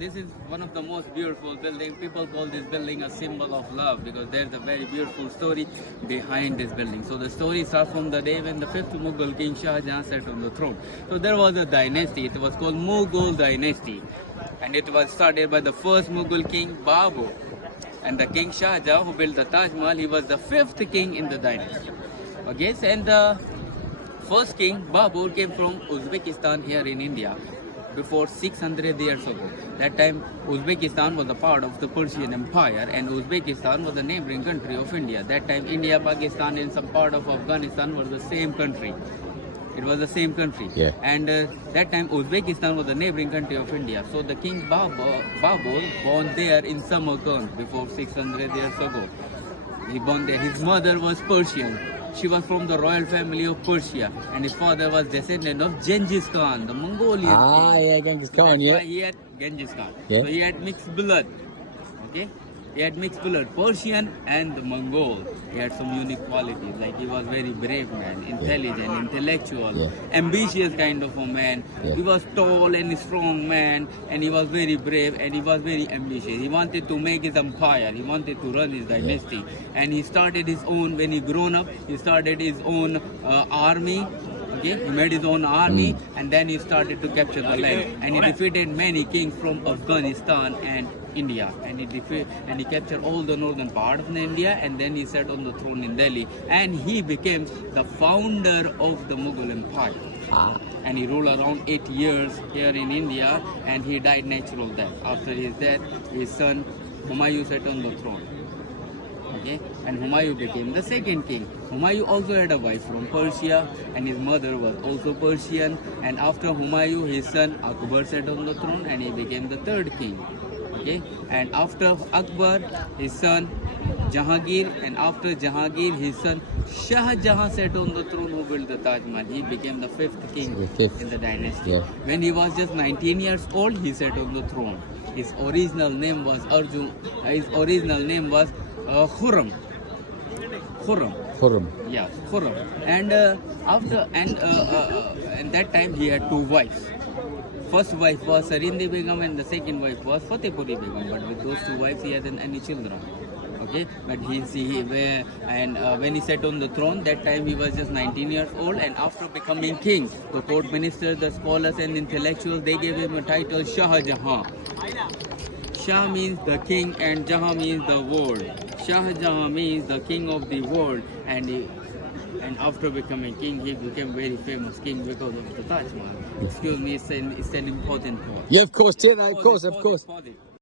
this is one of the most beautiful buildings. People call this building a symbol of love because there's a very beautiful story behind this building. So the story starts from the day when the fifth Mughal king Shah Jahan sat on the throne. So there was a dynasty. It was called Mughal dynasty, and it was started by the first Mughal king Babur. And the king Shah Jahan, who built the Taj Mahal, he was the fifth king in the dynasty. Okay, and the first king Babur came from Uzbekistan here in India before 600 years ago. That time Uzbekistan was a part of the Persian Empire, and Uzbekistan was a neighboring country of India. That time India, Pakistan and some part of Afghanistan were the same country. It was the same country. Yeah. And that time Uzbekistan was a neighboring country of India. So the king Babur born there in Samarkand before 600 years ago. He born there. His mother was Persian. She was from the royal family of Persia, and his father was descendant of Genghis Khan, the Mongolian king. Yeah, Genghis Khan, That's yeah. why he had Genghis Khan. Yeah. So he had mixed blood. Okay? He had mixed blood, Persian and the Mongol. He had some unique qualities, like he was very brave man, intelligent, intellectual, ambitious kind of a man. Yeah. He was tall and strong man, and he was very brave and he was very ambitious. He wanted to make his empire. He wanted to run his dynasty, and he started his own. When he grown up, he started his own army. Okay, he made his own army, and then he started to capture the land, and he defeated many kings from Afghanistan and India, and he captured all the northern part of India, and then he sat on the throne in Delhi, and he became the founder of the Mughal Empire. And he ruled around 8 years here in India, and he died natural death. After his death, his son Humayun sat on the throne. Okay, and Humayun became the second king. Humayun also had a wife from Persia, and his mother was also Persian. And after Humayun, his son Akbar sat on the throne, and he became the third king. Okay, and after Akbar, his son Jahangir, and after Jahangir, his son Shah Jahan sat on the throne, who built the Taj Mahal. He became the fifth king in the dynasty. Yeah. When he was just 19 years old, he sat on the throne. His original name was Arjun. His original name was Khurram. Khurram. Yeah, Khurram. And and that time he had two wives. First wife was Sarindi Begum, and the second wife was Fatehpuri Begum. But with those two wives, he hadn't any children. Okay, but when he sat on the throne, that time he was just 19 years old, and after becoming king, the court ministers, the scholars and intellectuals, they gave him a title Shah Jahan. Shah means the king, and Jahan means the world. Shah Jahan means the king of the world, and after becoming king, he became very famous king because of the Taj Mahal. Excuse me, it's an important point. Yeah, of course, Tina, of course. Pause it.